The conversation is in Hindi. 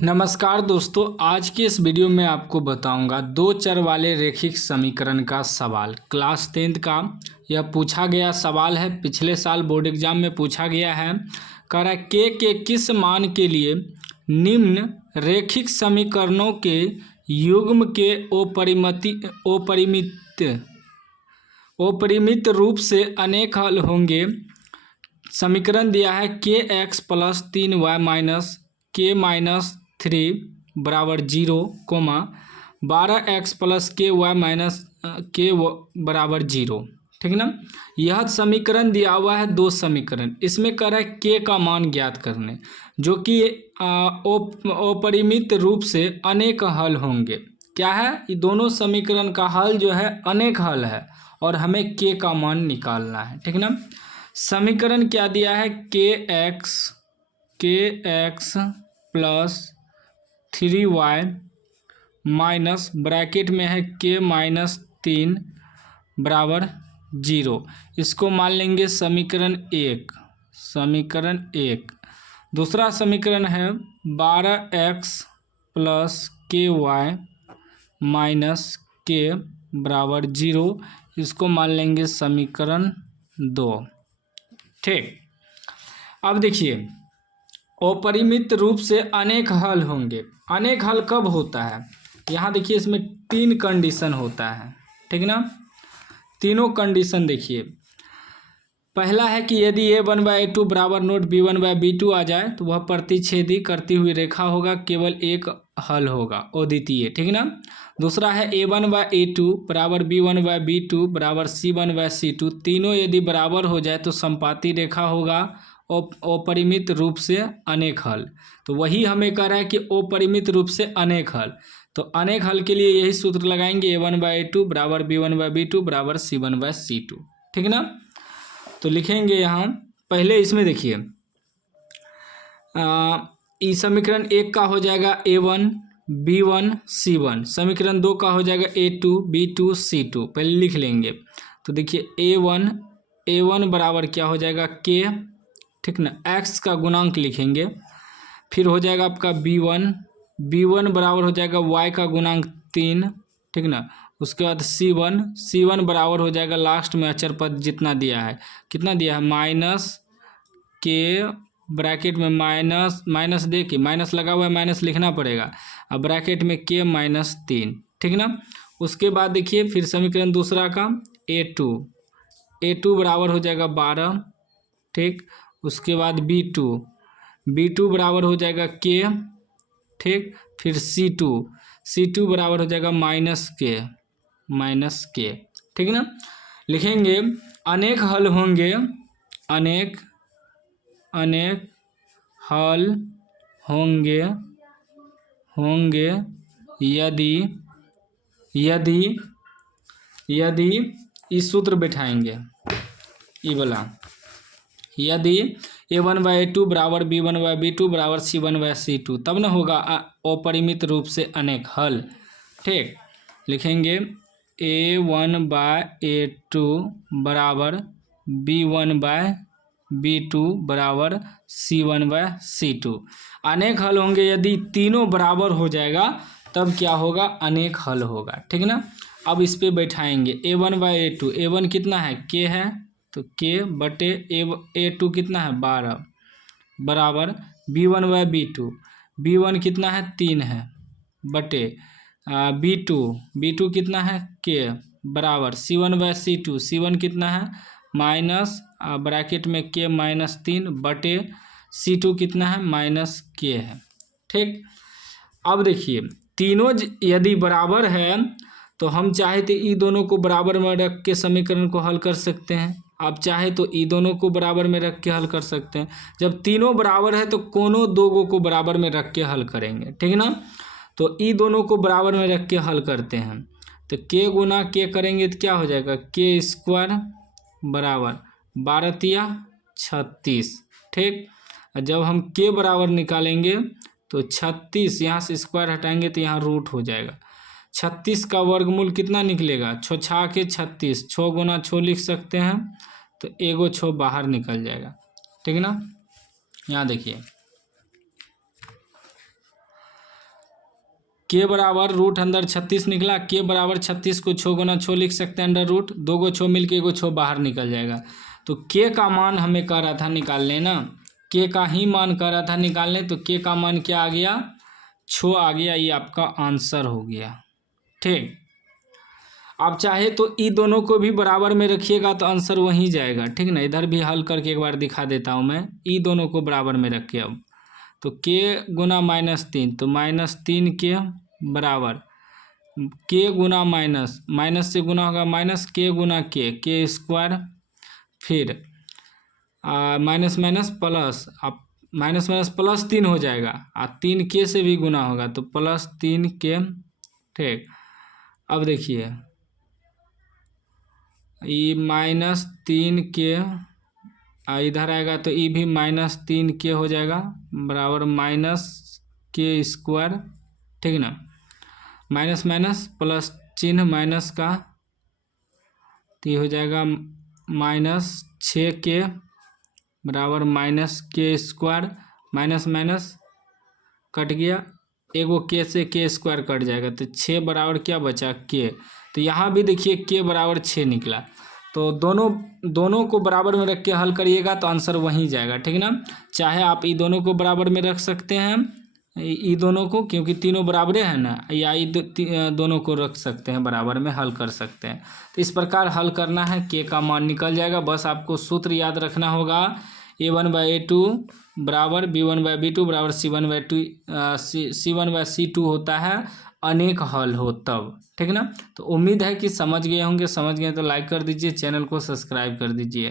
नमस्कार दोस्तों, आज के इस वीडियो में आपको बताऊंगा दो चर वाले रैखिक समीकरण का सवाल। क्लास 10th का यह पूछा गया सवाल है। पिछले साल बोर्ड एग्जाम में पूछा गया है। कह रहा है के किस मान के लिए निम्न रैखिक समीकरणों के युग्म के अपरिमित रूप से अनेक हल होंगे। समीकरण दिया है के एक्स प्लस 3y माइनस के माइनस 3 बराबर 0, 12x प्लस के वाई माइनस के बराबर 0। ठीक ना। यह समीकरण दिया हुआ है दो समीकरण। इसमें कह रहा है के का मान ज्ञात करने, जो कि अपरिमित रूप से अनेक हल होंगे। क्या है? ये दोनों समीकरण का हल जो है अनेक हल है और हमें के का मान निकालना है। ठीक ना। समीकरण क्या दिया है? के x plus 3y minus bracket में है के माइनस 3 बराबर 0। इसको मान लेंगे समीकरण एक। दूसरा समीकरण है 12x प्लस के वाई माइनस के बराबर 0। इसको मान लेंगे समीकरण 2। ठीक। अब देखिए, अपरिमित रूप से अनेक हल होंगे। अनेक हल कब होता है? यहाँ देखिए, इसमें 3 कंडीशन होता है। ठीक ना। तीनों कंडीशन देखिए। पहला है कि यदि a1/a2 बराबर नोट b1/b2 आ जाए तो वह प्रतिच्छेदी करती हुई रेखा होगा, केवल एक हल होगा, अद्वितीय। ठीक ना। दूसरा है a1/a2 बराबर b1/b2 बराबर c1/c2। तीनों यदि बराबर हो जाए तो समपाती रेखा होगा, अपरिमित रूप से अनेक हल। तो वही हमें कह रहा है कि अपरिमित रूप से अनेक हल। तो अनेक हल के लिए यही सूत्र लगाएंगे, a1/a2 बराबर b1/b2 बराबर c1/c2। ठीक ना। तो लिखेंगे यहाँ पहले, इसमें देखिए, इस समीकरण 1 का हो जाएगा a1 b1 c1। समीकरण 2 का हो जाएगा a2 b2 c2। पहले लिख लेंगे। तो देखिए a1 बराबर क्या हो जाएगा? के। ठीक ना। x का गुणांक लिखेंगे। फिर हो जाएगा आपका b1 बराबर हो जाएगा y का गुणांक 3। ठीक ना। उसके बाद c1 बराबर हो जाएगा, लास्ट में अचर पद जितना दिया है, कितना दिया है? माइनस के ब्रैकेट में माइनस दे के, माइनस लगा हुआ है, माइनस लिखना पड़ेगा। अब ब्रैकेट में के माइनस 3। ठीक ना। उसके बाद देखिए, फिर समीकरण दूसरा का a2 बराबर हो जाएगा 12। ठीक। उसके बाद b2 बराबर हो जाएगा के। ठीक। फिर c2 बराबर हो जाएगा माइनस के। ठीक ना। लिखेंगे अनेक हल होंगे, अनेक हल होंगे यदि इस सूत्र बैठाएंगे, ये वाला, यदि a1/a2 बराबर b1/b2 बराबर c1/c2, तब ना होगा अपरिमित रूप से अनेक हल। ठीक। लिखेंगे a1/a2 बराबर b1/b2 बराबर c1/c2। अनेक हल होंगे यदि तीनों बराबर हो जाएगा, तब क्या होगा? अनेक हल होगा। ठीक ना। अब इस पे बैठाएंगे a1/a2। a1 कितना है? के है, तो के बटे a2 कितना है? 12 बराबर b1/b2। b1 कितना है? 3 है, बटे b2 कितना है? के बराबर c1/c2। c1 कितना है? माइनस ब्रैकेट में के माइनस 3 बटे c2 कितना है? माइनस के है। ठीक। अब देखिए, तीनों यदि बराबर है तो हम चाहे तो ई दोनों को बराबर में रख के समीकरण को हल कर सकते हैं। आप चाहे तो ई दोनों को बराबर में रख के हल कर सकते हैं। जब तीनों बराबर है तो कोनो दो को बराबर में रख के हल करेंगे। ठीक ना। तो ई दोनों को बराबर में रख के हल करते हैं। तो के गुना के करेंगे तो क्या हो जाएगा? के स्क्वायर बराबर 12 36। ठीक। जब हम के बराबर निकालेंगे तो 36, यहाँ से स्क्वायर हटाएंगे तो यहाँ रूट हो जाएगा। 36 का वर्गमूल कितना निकलेगा? 6 के 36, 6 गुना 6 लिख सकते हैं, तो एगो 6 बाहर निकल जाएगा। ठीक ना। यहाँ देखिए, के बराबर रूट अंदर 36 निकला, के बराबर 36 को 6 गुना 6 लिख सकते हैं अंडर रूट, 2 को 6 मिल के 1 6 बाहर निकल जाएगा। तो के का मान हमें कह रहा था निकालने ना, के का ही मान कह रहा था निकालने, तो के का मान क्या आ गया, 6 आ गया। ये आपका आंसर हो गया। ठीक, आप चाहे तो ई दोनों को भी बराबर में रखिएगा तो आंसर वहीं जाएगा। ठीक ना, इधर भी हल करके एक बार दिखा देता हूँ मैं। ई दोनों को बराबर में रख के अब तो के गुना -3, तो -3 के बराबर के गुना माइनस, माइनस से गुना होगा माइनस, के गुना के स्क्वायर, फिर माइनस माइनस प्लस, अब माइनस माइनस प्लस 3 हो जाएगा, 3 के से भी गुना होगा तो +3 के। ठीक, अब देखिए ये -3 के इधर आएगा तो ये भी -3 के हो जाएगा बराबर -के स्क्वायर। ठीक ना, माइनस माइनस प्लस चिन्ह माइनस का, तो ये हो जाएगा -6 के बराबर -के स्क्वायर, माइनस माइनस कट गया, एगो के से के स्क्वायर कट जाएगा तो 6 बराबर क्या बचा, के। तो यहाँ भी देखिए के बराबर 6 निकला। तो दोनों को बराबर में रख के हल करिएगा तो आंसर वहीं जाएगा। ठीक ना, चाहे आप ई दोनों को बराबर में रख सकते हैं, ई दोनों को, क्योंकि तीनों बराबरे हैं ना, या दोनों को रख सकते हैं बराबर में, हल कर सकते हैं। तो इस प्रकार हल करना है, के का मान निकल जाएगा। बस आपको सूत्र याद रखना होगा, A1/A2 बराबर B1/B2 बराबर C1/C2 होता है अनेक हल हो तब। ठीक ना, तो उम्मीद है कि समझ गए होंगे। समझ गए तो लाइक कर दीजिए, चैनल को सब्सक्राइब कर दीजिए।